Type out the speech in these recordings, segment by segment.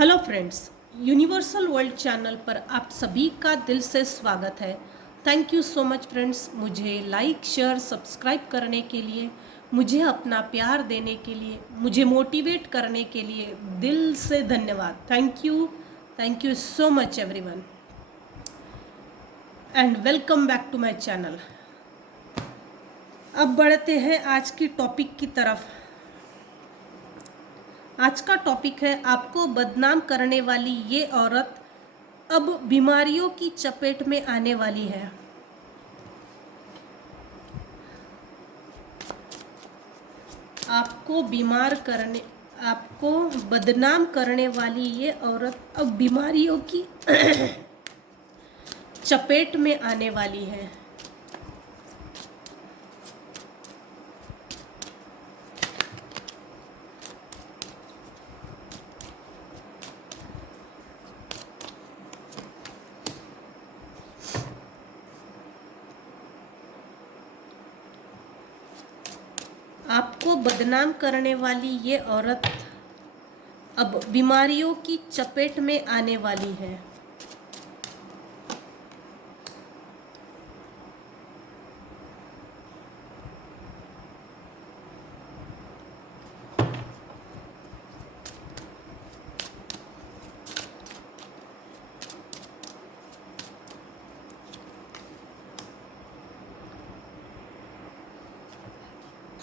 Hello friends, universal world channel पर आप सभी का दिल से स्वागत है। Thank you so much friends, मुझे लाइक शेयर सब्सक्राइब करने के लिए, मुझे अपना प्यार देने के लिए, मुझे मोटिवेट करने के लिए दिल से धन्यवाद। Thank you so much everyone and welcome back to my channel. अब बढ़ते हैं आज की टॉपिक की तरफ। आज का टॉपिक है आपको बदनाम करने वाली ये औरत अब बीमारियों की चपेट में आने वाली है। आपको बदनाम करने वाली ये औरत अब बीमारियों की चपेट में आने वाली है। आपको बदनाम करने वाली ये औरत अब बीमारियों की चपेट में आने वाली है।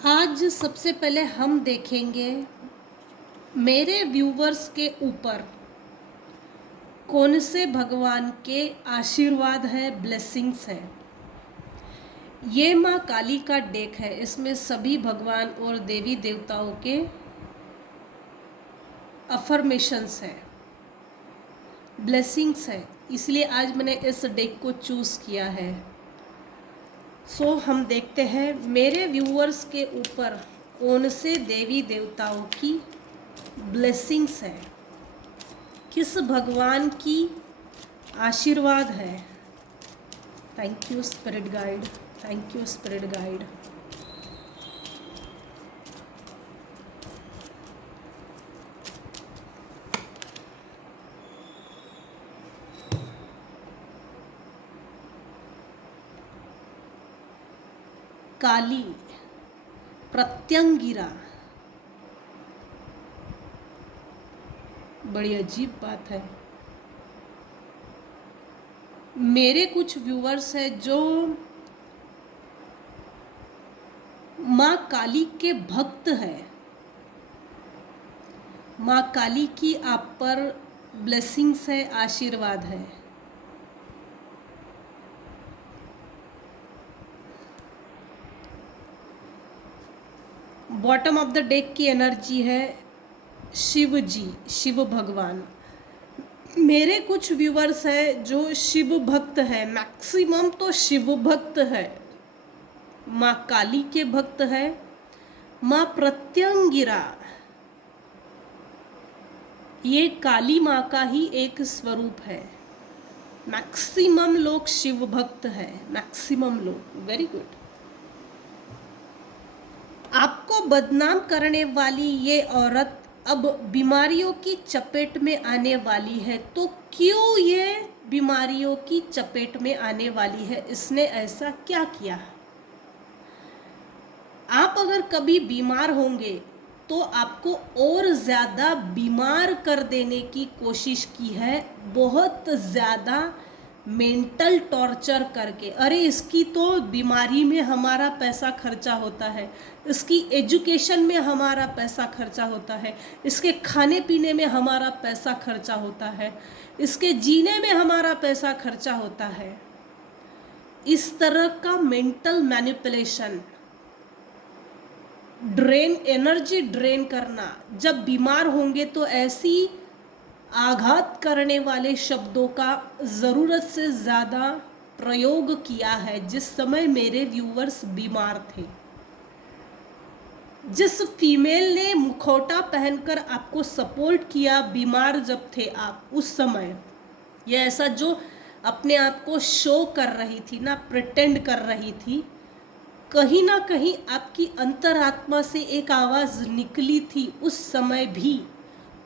आज सबसे पहले हम देखेंगे मेरे व्यूवर्स के ऊपर कौन से भगवान के आशीर्वाद है, ब्लेसिंग्स है। ये माँ काली का डेक है, इसमें सभी भगवान और देवी देवताओं के अफर्मेशंस है, ब्लेसिंग्स है, इसलिए आज मैंने इस डेक को चूज़ किया है। सो हम देखते हैं मेरे व्यूअर्स के ऊपर कौन से देवी देवताओं की ब्लेसिंग्स है, किस भगवान की आशीर्वाद है। Thank you spirit guide, thank you spirit guide. Kali, Pratyangira, बड़ी अजीब बात है। मेरे कुछ व्यूअर्स हैं जो माँ काली के भक्त हैं। माँ काली की आप पर ब्लेसिंग्स है, आशीर्वाद है। बॉटम ऑफ द डेक की एनर्जी है शिव जी, शिव भगवान। मेरे कुछ व्यूवर्स हैं जो शिव भक्त है, मैक्सिमम तो शिव भक्त है, माँ काली के भक्त है, माँ प्रत्यंगिरा, ये काली माँ का ही एक स्वरूप है। मैक्सिमम लोग शिव भक्त है, मैक्सिमम लोग। Very good. आपको बदनाम करने वाली ये औरत अब बीमारियों की चपेट में आने वाली है। तो क्यों ये बीमारियों की चपेट में आने वाली है, इसने ऐसा क्या किया? आप अगर कभी बीमार होंगे तो आपको और ज़्यादा बीमार कर देने की कोशिश की है, बहुत ज़्यादा मेंटल टॉर्चर करके। अरे इसकी तो बीमारी में हमारा पैसा खर्चा होता है, इसकी एजुकेशन में हमारा पैसा खर्चा होता है, इसके खाने पीने में हमारा पैसा खर्चा होता है, इसके जीने में हमारा पैसा खर्चा होता है। इस तरह का mental manipulation, drain, energy drain करना। जब बीमार होंगे तो ऐसी आघात करने वाले शब्दों का ज़रूरत से ज़्यादा प्रयोग किया है जिस समय मेरे व्यूअर्स बीमार थे। जिस फीमेल ने मुखौटा पहनकर आपको सपोर्ट किया बीमार जब थे आप, उस समय ये ऐसा जो अपने आप को शो कर रही थी ना, प्रिटेंड कर रही थी, कहीं ना कहीं आपकी अंतरात्मा से एक आवाज़ निकली थी उस समय भी।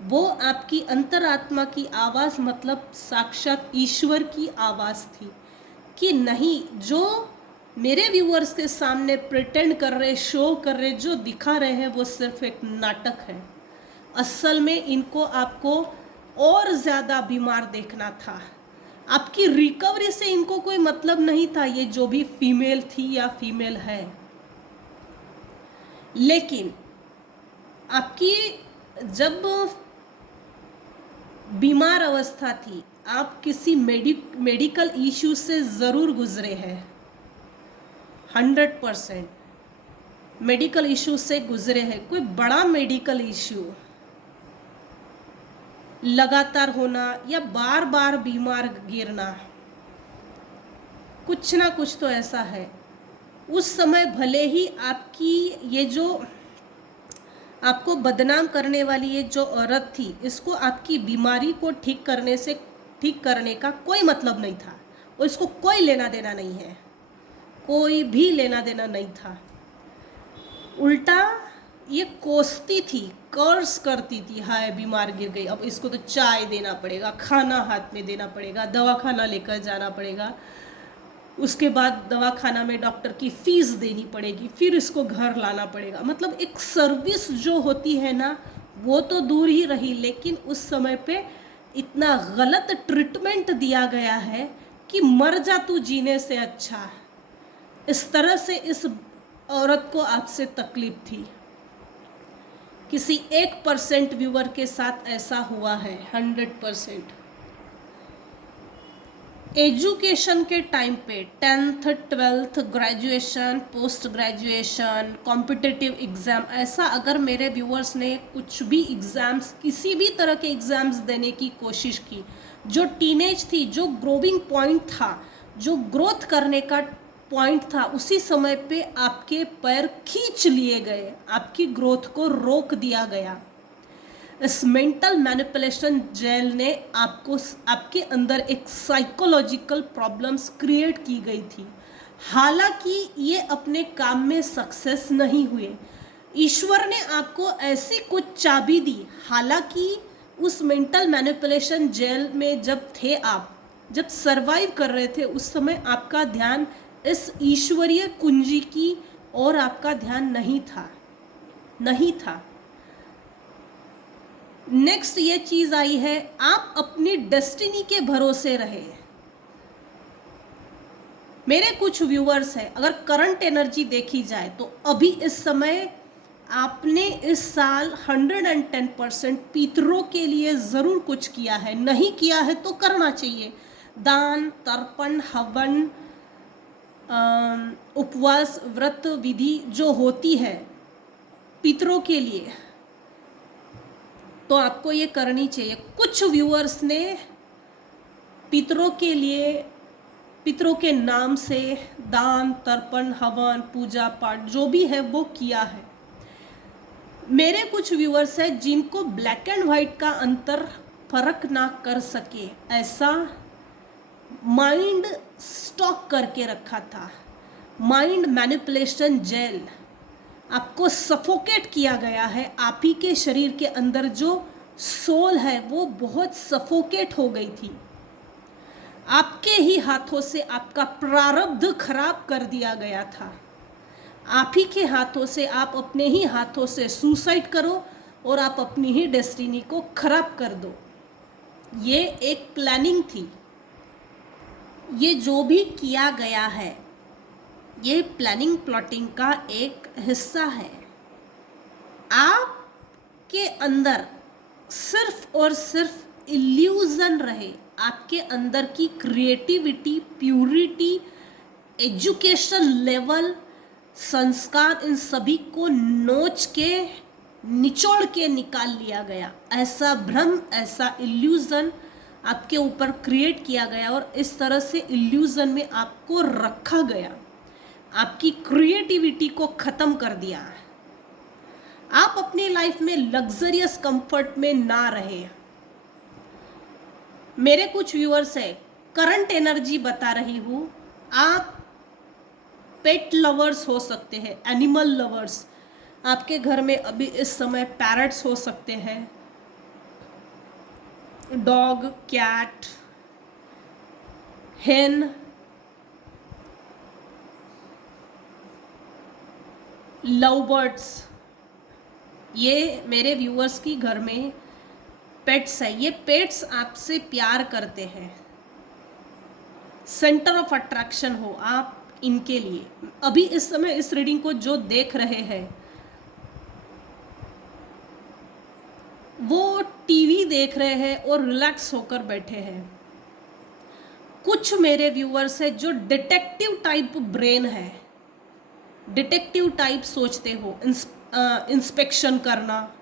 वो आपकी अंतरात्मा की आवाज़, मतलब साक्षात ईश्वर की आवाज़ थी कि नहीं, जो मेरे व्यूअर्स के सामने प्रिटेंड कर रहे, शो कर रहे, जो दिखा रहे हैं, वो सिर्फ एक नाटक है। असल में इनको आपको और ज़्यादा बीमार देखना था। आपकी रिकवरी से इनको कोई मतलब नहीं था, ये जो भी फीमेल थी या फीमेल है। लेकिन आपकी जब बीमार अवस्था थी, आप किसी मेडिकल इश्यू से ज़रूर गुजरे हैं, 100% मेडिकल इश्यू से गुजरे हैं। कोई बड़ा मेडिकल इश्यू लगातार होना या बार बार बीमार गिरना, कुछ ना कुछ तो ऐसा है। उस समय भले ही आपकी ये जो आपको बदनाम करने वाली ये जो औरत थी, इसको आपकी बीमारी को ठीक करने का कोई मतलब नहीं था, और इसको कोई लेना देना नहीं है, कोई भी लेना देना नहीं था। उल्टा ये कोसती थी, कर्स करती थी, हाय बीमार गिर गई, अब इसको तो चाय देना पड़ेगा, खाना हाथ में देना पड़ेगा, दवाखाना लेकर जाना पड़ेगा, उसके बाद दवाखाना में डॉक्टर की फीस देनी पड़ेगी, फिर इसको घर लाना पड़ेगा। मतलब एक सर्विस जो होती है ना, वो तो दूर ही रही, लेकिन उस समय पे इतना गलत ट्रीटमेंट दिया गया है कि मर जा तू जीने से अच्छा। इस तरह से इस औरत को आपसे तकलीफ थी। किसी 1% व्यूअर के साथ ऐसा हुआ है, 100%। एजुकेशन के टाइम पे 10th 12th graduation, post graduation, competitive exam, ऐसा अगर मेरे व्यूअर्स ने कुछ भी एग्ज़ाम्स, किसी भी तरह के एग्ज़ाम्स देने की कोशिश की, जो टीनेज थी, जो ग्रोविंग पॉइंट था, जो ग्रोथ करने का पॉइंट था, उसी समय पे आपके पैर खींच लिए गए, आपकी ग्रोथ को रोक दिया गया। इस मेंटल मैनिपुलेशन जेल ने आपको, आपके अंदर एक साइकोलॉजिकल प्रॉब्लम्स क्रिएट की गई थी। हालांकि ये अपने काम में सक्सेस नहीं हुए, ईश्वर ने आपको ऐसी कुछ चाबी दी। हालांकि उस मेंटल मैनिपुलेशन जेल में जब थे आप, जब सरवाइव कर रहे थे, उस समय आपका ध्यान इस ईश्वरीय कुंजी की और आपका ध्यान नहीं था। नेक्स्ट ये चीज आई है, आप अपनी डेस्टिनी के भरोसे रहे। मेरे कुछ व्यूअर्स हैं, अगर करंट एनर्जी देखी जाए तो अभी इस समय आपने इस साल 110% पितरों के लिए ज़रूर कुछ किया है, नहीं किया है तो करना चाहिए। दान, तर्पण, हवन, उपवास, व्रत विधि जो होती है पितरों के लिए, तो आपको ये करनी चाहिए। कुछ व्यूअर्स ने पितरों के लिए, पितरों के नाम से दान, तर्पण, हवन, पूजा पाठ जो भी है वो किया है। मेरे कुछ व्यूअर्स हैं जिनको ब्लैक एंड वाइट का अंतर फर्क ना कर सके, ऐसा माइंड स्टॉक करके रखा था। माइंड मैनिपुलेशन जेल, आपको सफोकेट किया गया है। आप ही के शरीर के अंदर जो सोल है वो बहुत सफोकेट हो गई थी। आपके ही हाथों से आपका प्रारब्ध खराब कर दिया गया था। आप ही के हाथों से, आप अपने ही हाथों से सुसाइड करो और आप अपनी ही डेस्टिनी को खराब कर दो। ये एक प्लानिंग थी। ये जो भी किया गया है, ये प्लानिंग प्लॉटिंग का एक हिस्सा है। आपके अंदर सिर्फ और सिर्फ इल्यूजन रहे, आपके अंदर की क्रिएटिविटी, प्यूरिटी, एजुकेशन लेवल, संस्कार, इन सभी को नोच के, निचोड़ के निकाल लिया गया। ऐसा भ्रम, ऐसा इल्यूजन आपके ऊपर क्रिएट किया गया और इस तरह से इल्यूजन में आपको रखा गया, आपकी क्रिएटिविटी को ख़त्म कर दिया। आप अपनी लाइफ में लग्जरियस कंफर्ट में ना रहे। मेरे कुछ व्यूअर्स है, करंट एनर्जी बता रही हूँ, आप पेट लवर्स हो सकते हैं, एनिमल लवर्स। आपके घर में अभी इस समय पैरट्स हो सकते हैं, dog, cat, hen, love birds, ये मेरे व्यूअर्स की घर में पेट्स है। ये पेट्स आपसे प्यार करते हैं, सेंटर ऑफ अट्रैक्शन हो आप इनके लिए। अभी इस समय इस रीडिंग को जो देख रहे हैं वो टीवी देख रहे हैं और रिलैक्स होकर बैठे हैं। कुछ मेरे व्यूअर्स है जो डिटेक्टिव टाइप ब्रेन है, डिटेक्टिव टाइप सोचते हो, इंस्पेक्शन करना,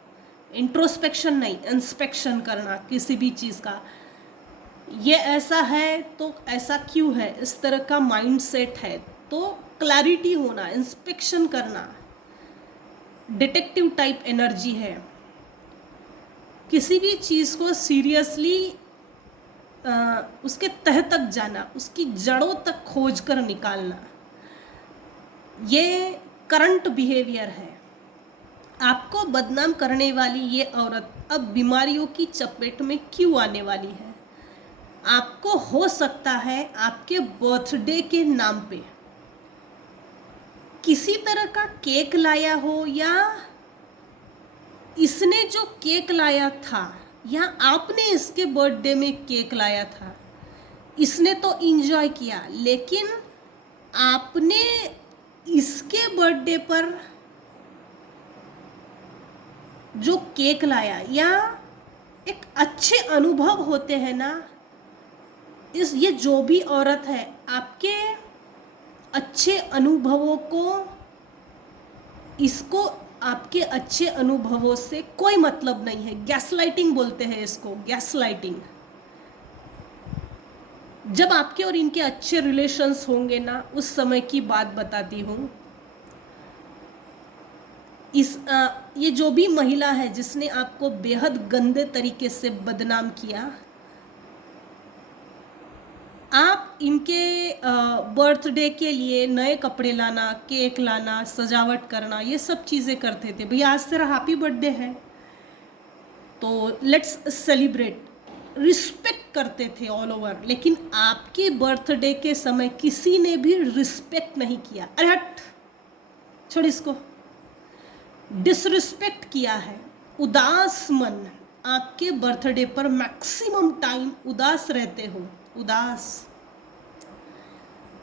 इंट्रोस्पेक्शन नहीं, इंस्पेक्शन करना किसी भी चीज़ का। ये ऐसा है तो ऐसा क्यों है, इस तरह का माइंडसेट है। तो क्लैरिटी होना, इंस्पेक्शन करना, डिटेक्टिव टाइप एनर्जी है। किसी भी चीज़ को सीरियसली उसके तह तक जाना, उसकी जड़ों तक खोज कर निकालना, ये करंट बिहेवियर है। आपको बदनाम करने वाली ये औरत अब बीमारियों की चपेट में क्यों आने वाली है? आपको हो सकता है आपके बर्थडे के नाम पे किसी तरह का केक लाया हो, या इसने जो केक लाया था या आपने इसके बर्थडे में केक लाया था, इसने तो इंजॉय किया, लेकिन आपने इसके बर्थडे पर जो केक लाया, या एक अच्छे अनुभव होते हैं ना, ये जो भी औरत है आपके अच्छे अनुभवों को, इसको आपके अच्छे अनुभवों से कोई मतलब नहीं है। गैसलाइटिंग बोलते हैं इसको, गैसलाइटिंग। जब आपके और इनके अच्छे रिलेशंस होंगे ना, उस समय की बात बताती हूँ। ये जो भी महिला है जिसने आपको बेहद गंदे तरीके से बदनाम किया, आप इनके बर्थडे के लिए नए कपड़े लाना, केक लाना, सजावट करना, ये सब चीज़ें करते थे। भैया आज तेरा हैप्पी बर्थडे है तो लेट्स सेलिब्रेट, रिस्पेक्ट करते थे ऑल ओवर। लेकिन आपके बर्थडे के समय किसी ने भी रिस्पेक्ट नहीं किया। अरे हट, छोड़ इसको, डिसरिस्पेक्ट किया है। उदास मन, आपके बर्थडे पर मैक्सिमम टाइम उदास रहते हो,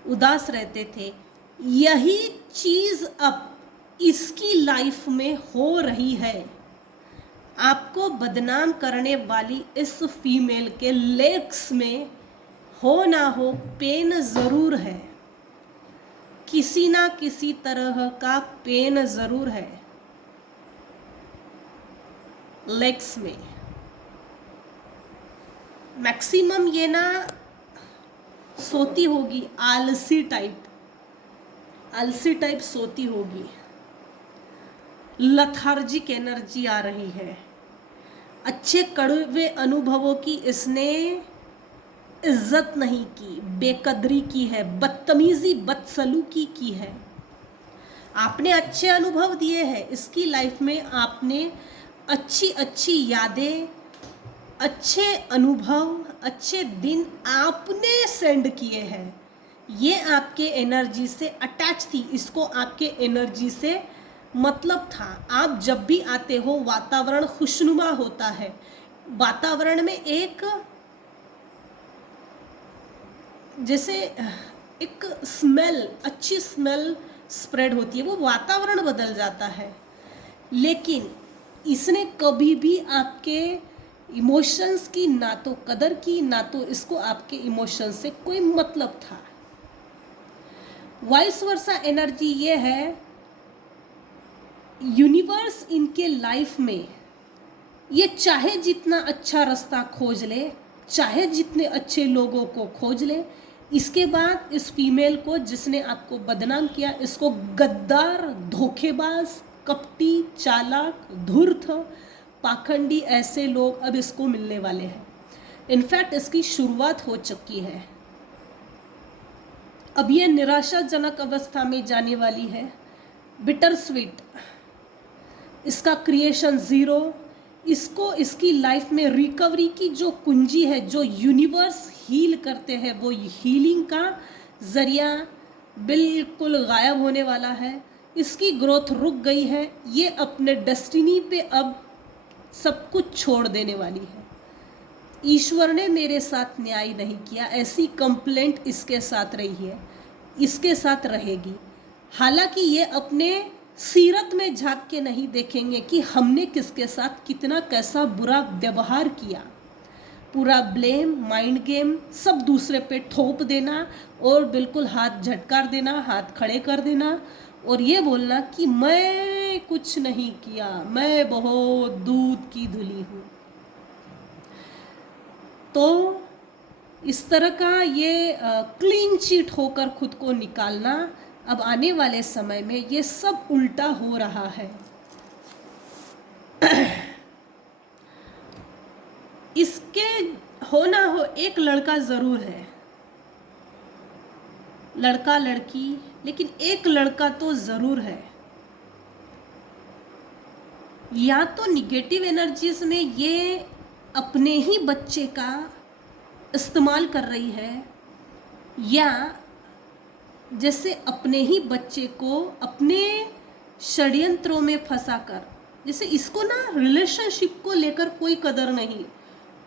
उदास रहते थे। यही चीज़ अब इसकी लाइफ में हो रही है। आपको बदनाम करने वाली इस फीमेल के लेग्स में हो ना हो पेन ज़रूर है, किसी ना किसी तरह का पेन ज़रूर है लेग्स में। मैक्सिमम ये ना सोती होगी, आलसी टाइप सोती होगी, लथार्जिक एनर्जी आ रही है। अच्छे कड़वे अनुभवों की इसने इज्जत नहीं की, बेकदरी की है, बदतमीजी, बदसलूकी की है। आपने अच्छे अनुभव दिए हैं इसकी लाइफ में, आपने अच्छी अच्छी यादें, अच्छे अनुभव, अच्छे दिन आपने सेंड किए हैं। ये आपके एनर्जी से अटैच थी, इसको आपके एनर्जी से मतलब था। आप जब भी आते हो वातावरण खुशनुमा होता है, वातावरण में एक जैसे एक स्मेल, अच्छी स्मेल स्प्रेड होती है, वो वातावरण बदल जाता है। लेकिन इसने कभी भी आपके इमोशंस की ना तो कदर की, ना तो इसको आपके इमोशंस से कोई मतलब था। वाइस वर्सा एनर्जी ये है, यूनिवर्स इनके लाइफ में ये चाहे जितना अच्छा रास्ता खोज ले, चाहे जितने अच्छे लोगों को खोज ले, इसके बाद इस फीमेल को जिसने आपको बदनाम किया, इसको गद्दार, धोखेबाज, कपटी, चालाक, धूर्त, पाखंडी ऐसे लोग अब इसको मिलने वाले हैं। इनफैक्ट इसकी शुरुआत हो चुकी है। अब ये निराशाजनक अवस्था में जाने वाली है, बिटर स्वीट। इसका क्रिएशन ज़ीरो, इसको इसकी लाइफ में रिकवरी की जो कुंजी है, जो यूनिवर्स हील करते हैं, वो हीलिंग का ज़रिया बिल्कुल गायब होने वाला है। इसकी ग्रोथ रुक गई है। ये अपने डेस्टिनी पे अब सब कुछ छोड़ देने वाली है। ईश्वर ने मेरे साथ न्याय नहीं किया, ऐसी कंप्लेंट इसके साथ रही है, इसके साथ रहेगी। हालांकि ये अपने सीरत में झांक के नहीं देखेंगे कि हमने किसके साथ कितना कैसा बुरा व्यवहार किया। पूरा ब्लेम, माइंड गेम सब दूसरे पे थोप देना और बिल्कुल हाथ झटकार देना, हाथ खड़े कर देना और ये बोलना कि मैं कुछ नहीं किया, मैं बहुत दूध की धुली हूँ। तो इस तरह का ये क्लीन चिट होकर खुद को निकालना, अब आने वाले समय में ये सब उल्टा हो रहा है। इसके हो ना हो एक लड़का ज़रूर है, लड़का लड़की, लेकिन एक लड़का तो ज़रूर है। या तो निगेटिव एनर्जीज में ये अपने ही बच्चे का इस्तेमाल कर रही है, या जैसे अपने ही बच्चे को अपने षड्यंत्रों में फंसाकर, जैसे इसको ना रिलेशनशिप को लेकर कोई कदर नहीं,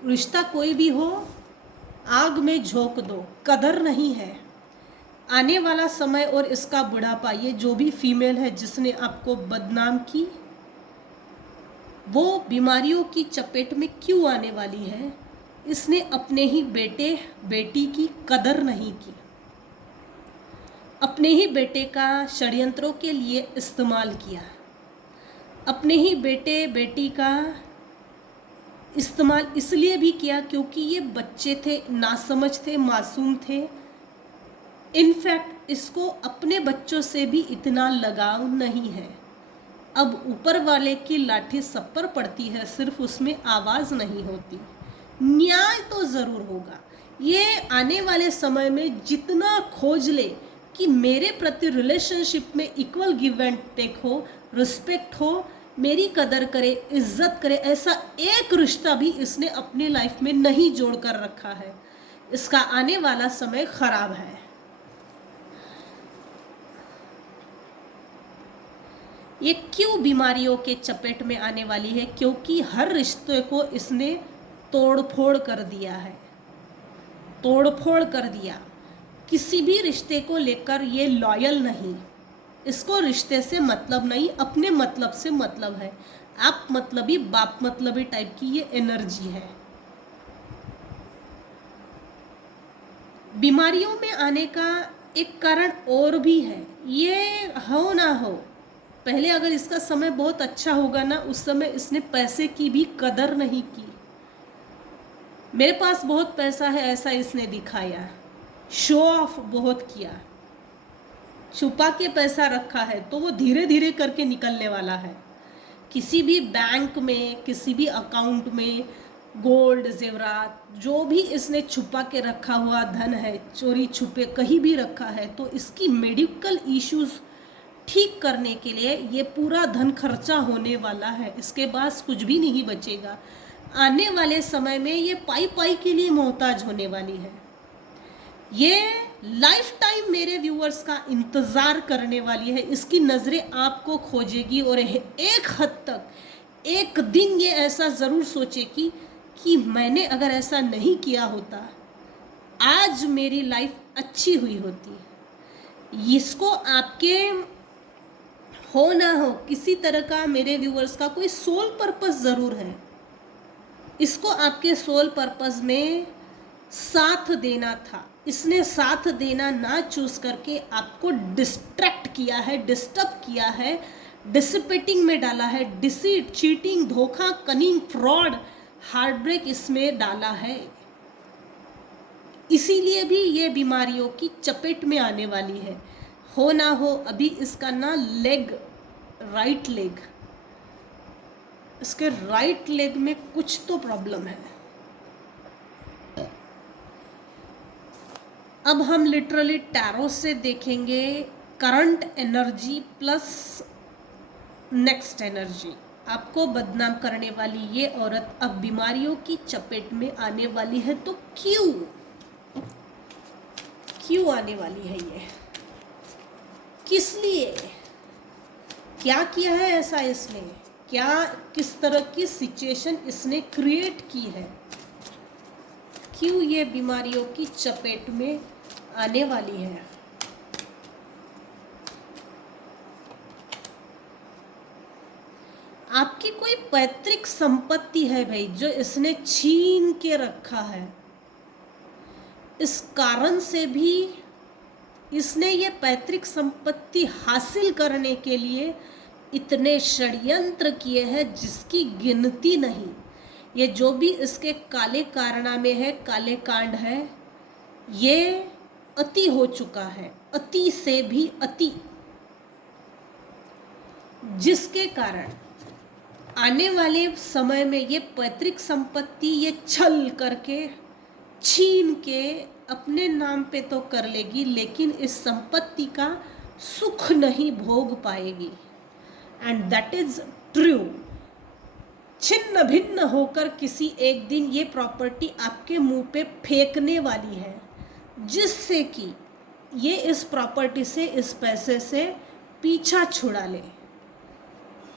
रिश्ता कोई भी हो आग में झोंक दो, कदर नहीं है। आने वाला समय और इसका बुढ़ापा, ये जो भी फीमेल है जिसने आपको बदनाम की, वो बीमारियों की चपेट में क्यों आने वाली है? इसने अपने ही बेटे बेटी की कदर नहीं की, अपने ही बेटे का षड्यंत्रों के लिए इस्तेमाल किया, अपने ही बेटे बेटी का इस्तेमाल इसलिए भी किया क्योंकि ये बच्चे थे, नासमझ थे, मासूम थे। इनफैक्ट इसको अपने बच्चों से भी इतना लगाव नहीं है। अब ऊपर वाले की लाठी सब पर पड़ती है, सिर्फ उसमें आवाज़ नहीं होती। न्याय तो ज़रूर होगा। ये आने वाले समय में जितना खोज ले कि मेरे प्रति रिलेशनशिप में इक्वल गिव एंड टेक हो, रिस्पेक्ट हो, मेरी कदर करे, इज्जत करे, ऐसा एक रिश्ता भी इसने अपनी लाइफ में नहीं जोड़ कर रखा है। इसका आने वाला समय खराब है। ये क्यों बीमारियों के चपेट में आने वाली है? क्योंकि हर रिश्ते को इसने तोड़फोड़ कर दिया है, तोड़फोड़ कर दिया। किसी भी रिश्ते को लेकर ये लॉयल नहीं, इसको रिश्ते से मतलब नहीं, अपने मतलब से मतलब है। आप मतलबी बाप मतलबी टाइप की ये एनर्जी है। बीमारियों में आने का एक कारण और भी है। ये हो ना हो, पहले अगर इसका समय बहुत अच्छा होगा ना, उस समय इसने पैसे की भी कदर नहीं की। मेरे पास बहुत पैसा है ऐसा इसने दिखाया, शो ऑफ बहुत किया, छुपा के पैसा रखा है, तो वो धीरे धीरे करके निकलने वाला है। किसी भी बैंक में, किसी भी अकाउंट में गोल्ड, जेवरात, जो भी इसने छुपा के रखा हुआ धन है, चोरी छुपे कहीं भी रखा है, तो इसकी मेडिकल इश्यूज ठीक करने के लिए ये पूरा धन खर्चा होने वाला है। इसके पास कुछ भी नहीं बचेगा। आने वाले समय में ये पाई पाई के लिए मोहताज होने वाली है। ये लाइफ टाइम मेरे व्यूअर्स का इंतज़ार करने वाली है। इसकी नज़रें आपको खोजेगी और एक हद तक एक दिन ये ऐसा ज़रूर सोचेगी कि मैंने अगर ऐसा नहीं किया होता, आज मेरी लाइफ अच्छी हुई होती। इसको आपके हो ना हो किसी तरह का, मेरे व्यूअर्स का कोई सोल पर्पस ज़रूर है। इसको आपके सोल पर्पस में साथ देना था। इसने साथ देना ना चूज करके आपको डिस्ट्रैक्ट किया है, डिस्टर्ब किया है, डिसिपेटिंग में डाला है, डिसीट, चीटिंग, धोखा, कनिंग, फ्रॉड, हार्ट ब्रेक इसमें डाला है। इसीलिए भी ये बीमारियों की चपेट में आने वाली है। हो ना हो अभी इसका ना लेग, राइट लेग, इसके राइट लेग में कुछ तो प्रॉब्लम है। अब हम लिटरली टैरो से देखेंगे current energy plus next energy. आपको बदनाम करने वाली ये औरत अब बीमारियों की चपेट में आने वाली है। तो क्यों आने वाली है ये? किस लिए? क्या किया है ऐसा इसने? क्या किस तरह की सिचुएशन इसने क्रिएट की है? क्यों ये बीमारियों की चपेट में आने वाली है? आपकी कोई पैतृक संपत्ति है भाई जो इसने छीन के रखा है। इस कारण से भी इसने ये पैतृक संपत्ति हासिल करने के लिए इतने षड्यंत्र किए हैं जिसकी गिनती नहीं। ये जो भी इसके काले कारनामे है, काले कांड है, ये अति हो चुका है, अति से भी अति, जिसके कारण आने वाले समय में ये पैतृक संपत्ति ये छल करके छीन के अपने नाम पे तो कर लेगी, लेकिन इस संपत्ति का सुख नहीं भोग पाएगी। And that is true. छिन्न भिन्न होकर किसी एक दिन ये प्रॉपर्टी आपके मुंह पे फेंकने वाली है, जिससे कि ये इस प्रॉपर्टी से, इस पैसे से पीछा छुड़ा ले।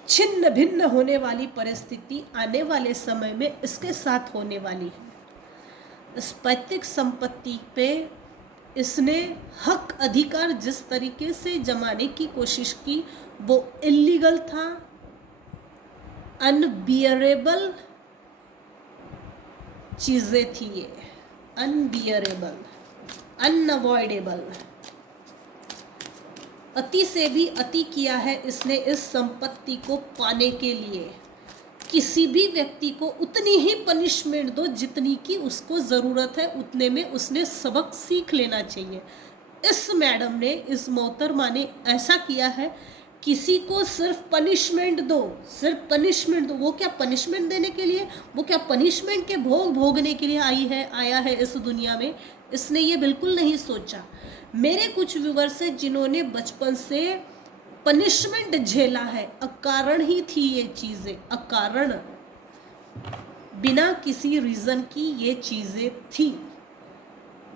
छिन्न भिन्न होने वाली परिस्थिति आने वाले समय में इसके साथ होने वाली है। इस पैतृक संपत्ति पे इसने हक अधिकार जिस तरीके से जमाने की कोशिश की वो इलीगल था, अनबियरेबल चीजें थी ये, अनबियरेबल, अनअवॉइडेबल। अति से भी अति किया है इसने इस संपत्ति को पाने के लिए। किसी भी व्यक्ति को उतनी ही पनिशमेंट दो जितनी की उसको ज़रूरत है, उतने में उसने सबक सीख लेना चाहिए। इस मैडम ने, इस मोहतरमा ने ऐसा किया है, किसी को सिर्फ पनिशमेंट दो, सिर्फ पनिशमेंट दो। वो क्या पनिशमेंट देने के लिए, वो क्या पनिशमेंट के भोग भोगने के लिए आया है इस दुनिया में? इसने ये बिल्कुल नहीं सोचा। मेरे कुछ व्यूवर्स हैं जिन्होंने बचपन से पनिशमेंट झेला है, अकारण ही थी ये चीज़ें, अकारण, बिना किसी रीज़न की ये चीज़ें थी,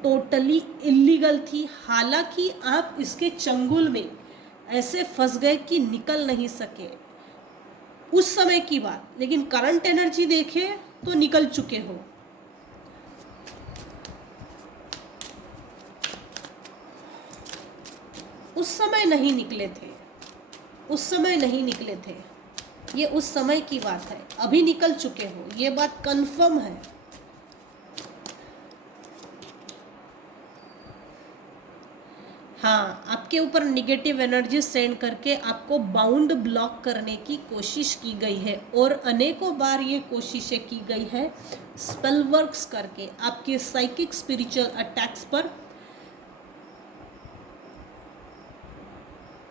टोटली इलीगल थी। हालांकि आप इसके चंगुल में ऐसे फंस गए कि निकल नहीं सके, उस समय की बात। लेकिन करंट एनर्जी देखें तो निकल चुके हो। उस समय नहीं निकले थे, उस समय नहीं निकले थे, ये उस समय की बात है। अभी निकल चुके हो, ये बात कंफर्म है। हाँ, आपके ऊपर निगेटिव एनर्जी सेंड करके आपको बाउंड ब्लॉक करने की कोशिश की गई है, और अनेकों बार ये कोशिशें की गई है स्पेल वर्क्स करके आपके साइकिक स्पिरिचुअल अटैक्स पर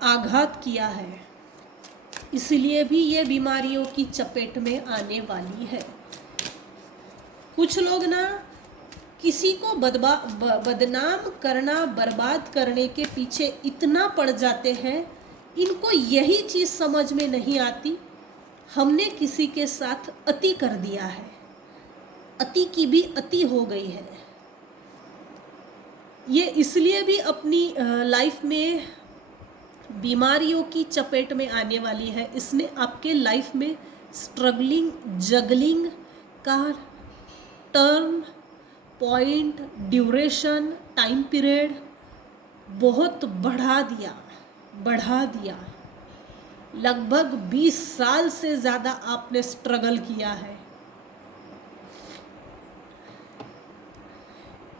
आघात किया है। इसलिए भी ये बीमारियों की चपेट में आने वाली है। कुछ लोग ना किसी को बदनाम करना, बर्बाद करने के पीछे इतना पड़ जाते हैं, इनको यही चीज़ समझ में नहीं आती, हमने किसी के साथ अति कर दिया है, अति की भी अति हो गई है। ये इसलिए भी अपनी लाइफ में बीमारियों की चपेट में आने वाली है। इसने आपके लाइफ में स्ट्रगलिंग, जगलिंग का term, point, duration, time period बहुत बढ़ा दिया। लगभग 20 साल से ज़्यादा आपने स्ट्रगल किया है।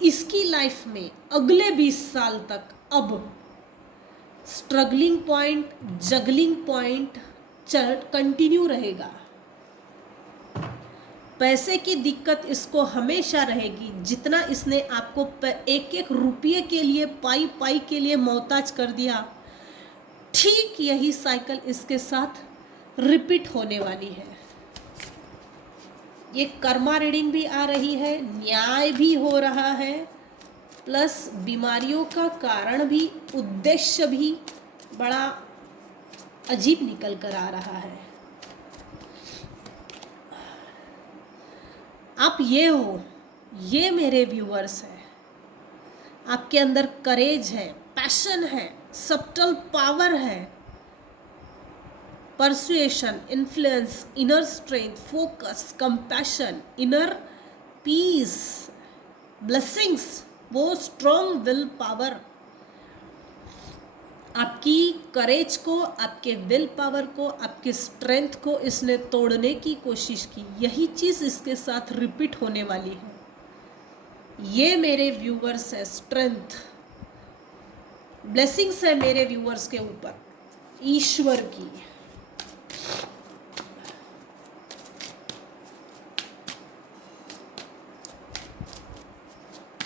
इसकी लाइफ में अगले 20 साल तक अब struggling point, juggling point continue रहेगा। पैसे की दिक्कत इसको हमेशा रहेगी। जितना इसने आपको एक एक रुपये के लिए, पाई के लिए मोहताज कर दिया, ठीक यही साइकिल इसके साथ रिपीट होने वाली है। ये कर्मा रीडिंग भी आ रही है, न्याय भी हो रहा है, प्लस बीमारियों का कारण भी, उद्देश्य भी बड़ा अजीब निकल कर आ रहा है। आप ये हो, ये मेरे व्यूअर्स हैं। आपके अंदर करेज है, पैशन है, सब्टल पावर है, persuasion, influence, inner strength, focus, compassion, inner peace, blessings, वो स्ट्रॉन्ग विल पावर। आपकी करेज को, आपके विल पावर को, आपके स्ट्रेंथ को इसने तोड़ने की कोशिश की। यही चीज़ इसके साथ रिपीट होने वाली है। ये मेरे व्यूवर्स है, स्ट्रेंथ, ब्लेसिंग्स है मेरे व्यूवर्स के ऊपर ईश्वर की।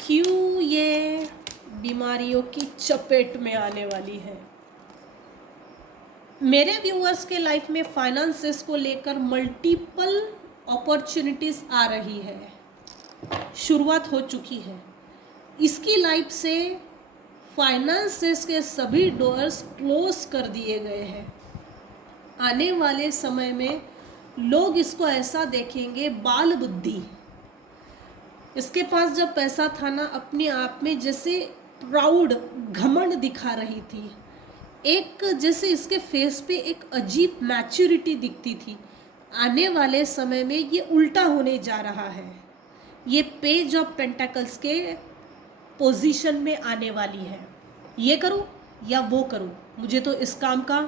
क्यों ये बीमारियों की चपेट में आने वाली है? मेरे व्यूअर्स के लाइफ में फाइनेंसेस को लेकर मल्टीपल अपॉर्चुनिटीज आ रही है, शुरुआत हो चुकी है। इसकी लाइफ से फाइनेंसेस के सभी डोर्स क्लोज कर दिए गए हैं। आने वाले समय में लोग इसको ऐसा देखेंगे, बाल बुद्धि। इसके पास जब पैसा था ना, अपने आप में जैसे प्राउड, घमंड दिखा रही थी। एक जैसे इसके फेस पे एक अजीब मैच्योरिटी दिखती थी। आने वाले समय में ये उल्टा होने जा रहा है। ये पेज ऑफ पेंटाकल्स के पोजीशन में आने वाली है। ये करूं या वो करूं, मुझे तो इस काम का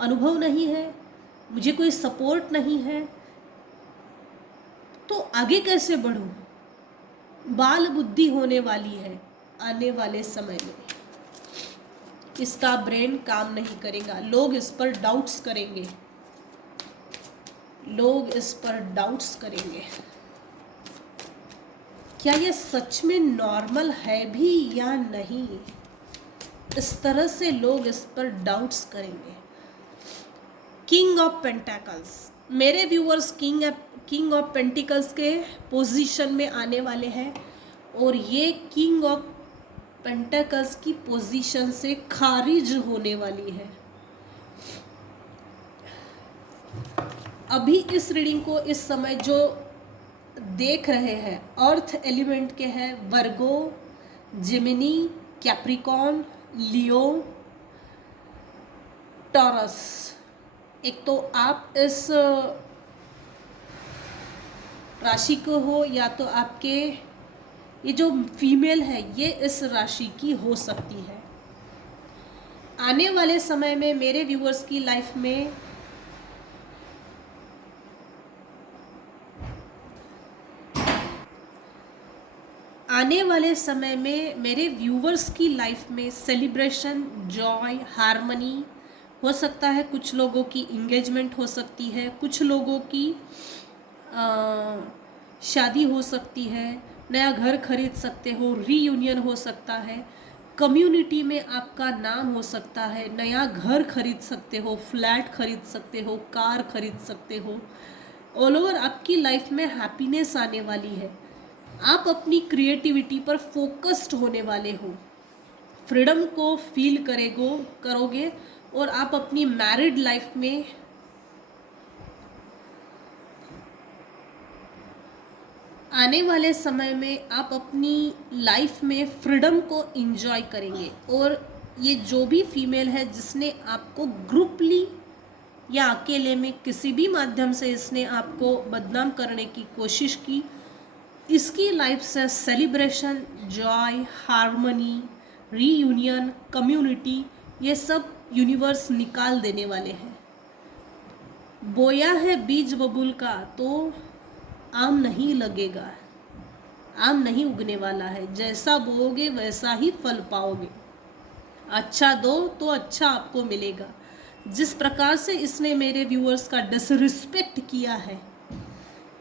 अनुभव नहीं है, मुझे कोई सपोर्ट नहीं है, तो आगे कैसे बढ़ूं? बाल बुद्धि होने वाली है आने वाले समय में। इसका ब्रेन काम नहीं करेगा, लोग इस पर डाउट्स करेंगे, लोग इस पर डाउट्स करेंगे। क्या ये सच में नॉर्मल है भी या नहीं? इस तरह से लोग इस पर डाउट्स करेंगे। किंग ऑफ पेंटाकल्स, मेरे व्यूअर्स किंग ऑफ पेंटिकल्स के पोजीशन में आने वाले हैं, और ये किंग ऑफ पेंटाकल्स की पोजीशन से खारिज होने वाली है। अभी इस रीडिंग को इस समय जो देख रहे हैं, अर्थ एलिमेंट के हैं वर्गो, जेमिनी, कैप्रिकॉन, लियो, टॉरस। एक तो आप इस राशि को हो, या तो आपके ये जो फीमेल है ये इस राशि की हो सकती है। आने वाले समय में मेरे व्यूअर्स की लाइफ में आने वाले समय में मेरे व्यूअर्स की लाइफ में सेलिब्रेशन, जॉय, हार्मनी हो सकता है। कुछ लोगों की इंगेजमेंट हो सकती है, कुछ लोगों की शादी हो सकती है, नया घर खरीद सकते हो, रीयूनियन हो सकता है, कम्युनिटी में आपका नाम हो सकता है, नया घर खरीद सकते हो, फ्लैट खरीद सकते हो, कार खरीद सकते हो। ऑल ओवर आपकी लाइफ में हैप्पीनेस आने वाली है। आप अपनी क्रिएटिविटी पर फोकस्ड होने वाले हो, फ्रीडम को फील करोगे, और आप अपनी मैरिड लाइफ में आने वाले समय में आप अपनी लाइफ में फ्रीडम को एंजॉय करेंगे। और ये जो भी फीमेल है जिसने आपको ग्रुपली या अकेले में किसी भी माध्यम से इसने आपको बदनाम करने की कोशिश की, इसकी लाइफ से celebration, Joy, harmony, reunion, community, ये सब यूनिवर्स निकाल देने वाले हैं। बोया है बीज बबूल का तो आम नहीं लगेगा, आम नहीं उगने वाला है। जैसा बोओगे वैसा ही फल पाओगे। अच्छा दो तो अच्छा आपको मिलेगा। जिस प्रकार से इसने मेरे व्यूअर्स का डिसरिस्पेक्ट किया है,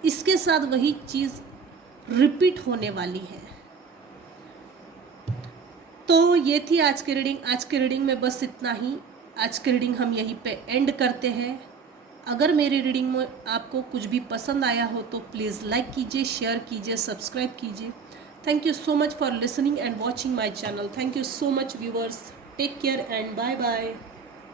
इसके साथ वही चीज़ रिपीट होने वाली है। तो ये थी आज की रीडिंग। आज की रीडिंग में बस इतना ही। आज की रीडिंग हम यहीं पे एंड करते हैं। अगर मेरी रीडिंग में आपको कुछ भी पसंद आया हो तो प्लीज़ लाइक कीजिए, शेयर कीजिए, सब्सक्राइब कीजिए। Thank you so much for listening and watching my channel. Thank you so much viewers. Take care and bye bye.